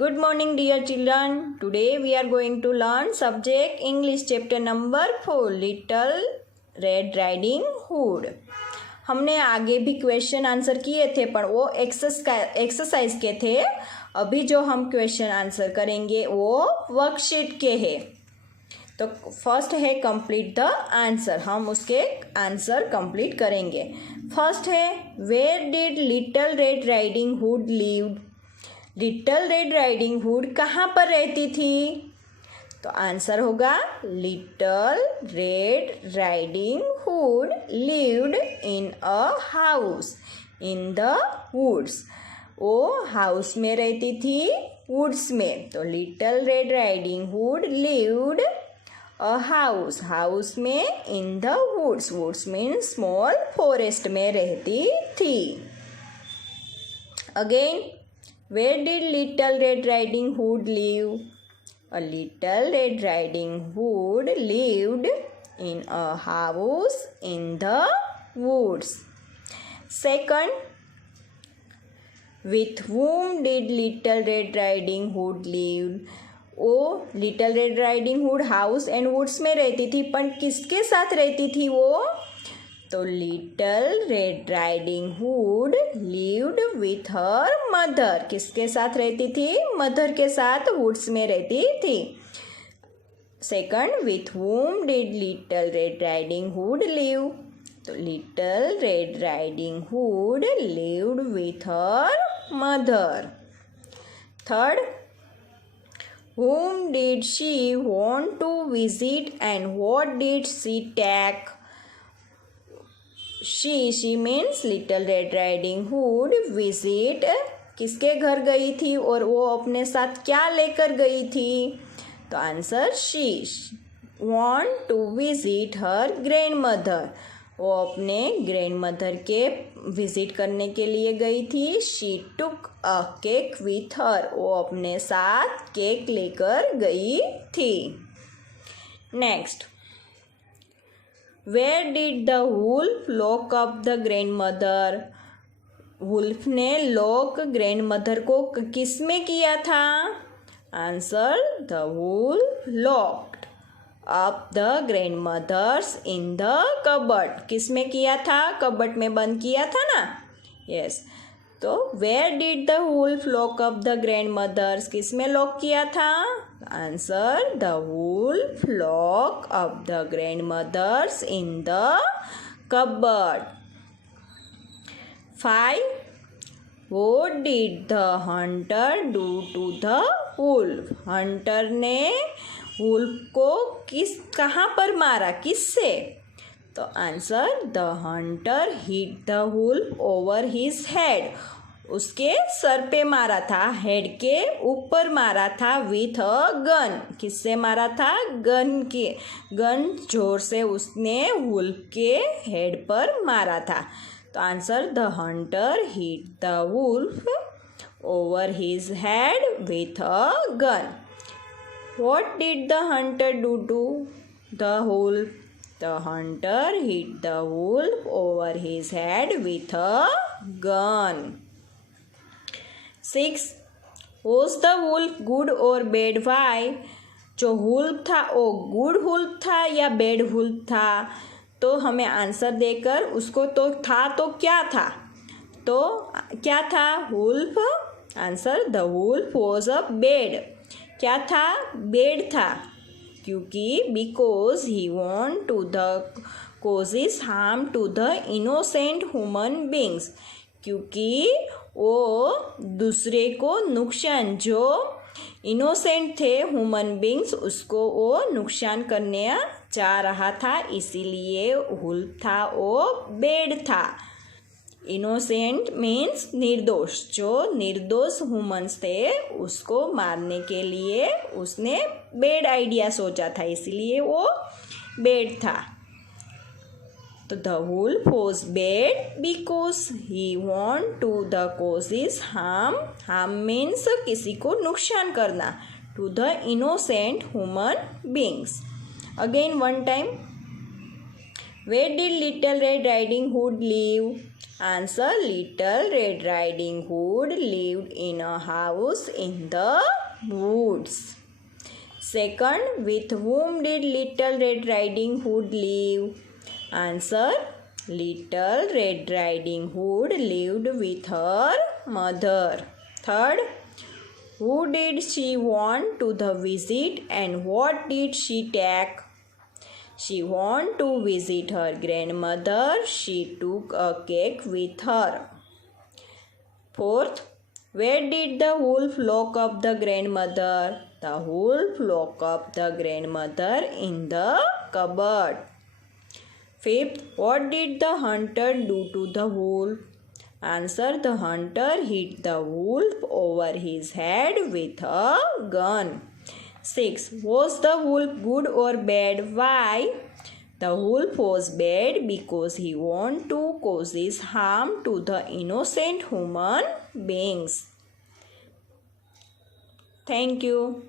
Good morning dear children. Today we are going to learn subject English chapter number 4 Little Red Riding Hood. हमने आगे भी question answer किए थे पर वो एक्सरसाइज के थे। अभी जो हम क्वेश्चन आंसर करेंगे वो वर्कशीट के हैं। तो फर्स्ट है कंप्लीट द आंसर। हम उसके आंसर कंप्लीट करेंगे। फर्स्ट है where did little red riding hood live. Little red riding Hood कहाँ पर रहती थी? तो आंसर होगा Little red riding hood lived in a house in the woods. वो हाउस में रहती थी वुड्स में। तो little red riding hood lived a house, house में in the woods, woods mean small forest में रहती थी। Again where did little red riding hood live? A little red riding hood lived in a house in the woods. Second, with whom did little red riding hood live? वो Little red riding Hood house and woods में रहती थी, पर किसके साथ रहती थी वो? तो little red riding hood lived with her mother. किसके साथ रहती थी? मदर के साथ वुड्स में रहती थी। Second, with whom did little red riding hood live? तो little red riding hood lived with her mother. Third, whom did she want to visit and what did she take? she means little red riding hood visit किसके घर गई थी और वो अपने साथ क्या लेकर गई थी? तो answer she want to visit her grandmother। वो अपने ग्रैंडमदर के विजिट करने के लिए गई थी। she took a cake with her। वो अपने साथ केक लेकर गई थी। Next, Where did the wolf lock up the grandmother? Wolf ने लॉक ग्रैंडमदर को किस में किया था? Answer, the wolf locked up the grandmothers in the cupboard. किस में किया था? कबर्ड में बंद किया था ना। यस, तो where did the wolf lock up the grandmothers? किस में लॉक किया था? Answer, the wolf lock up the grandmothers in the cupboard. 5. What did the hunter do to the wolf? Hunter ने वुल्फ को कहाँ पर मारा? किससे? तो answer, the hunter hit the wolf over his head. उसके सर पे मारा था, हेड के ऊपर मारा था विथ अ गन। किससे मारा था? गन जोर से उसने वुल्फ के हेड पर मारा था। तो answer, the hunter hit the wolf over his head with a gun. What did the hunter do to the wolf? The hunter hit the wolf over his head with a gun. 6. Was the wolf good or bad? Why? जो wolf था वो good wolf था या bad wolf था? तो हमें answer देकर उसको तो क्या था? तो क्या था wolf? Answer, the wolf was a bad. क्या था? बैड था। क्योंकि because he want to the causes harm to the innocent human beings. क्योंकि वो दूसरे को नुकसान, जो इनोसेंट थे ह्यूमन बींग्स, उसको वो नुकसान करने चाह रहा था, इसीलिए वुल्फ था वो बैड था। इनोसेंट मीन्स निर्दोष। जो निर्दोष ह्यूमन्स थे उसको मारने के लिए उसने बैड आइडिया सोचा था, इसलिए वो बैड था। तो the wolf was bad because he want to the causes harm. Harm means किसी को नुकसान करना, to the innocent human beings. Again one time, Where did Little Red Riding Hood live? Answer. Little Red Riding Hood lived in a house in the woods. Second, with whom did Little Red Riding Hood live? Answer. Little Red Riding Hood lived with her mother. Third, who did she want to the visit and what did she take? She wanted to visit her grandmother. She took a cake with her. Fourth, where did the wolf lock up the grandmother? The wolf locked up the grandmother in the cupboard. Fifth, what did the hunter do to the wolf? Answer. The hunter hit the wolf over his head with a gun. 6. Was the wolf good or bad? Why? The wolf was bad because he wanted to cause harm to the innocent human beings. Thank you.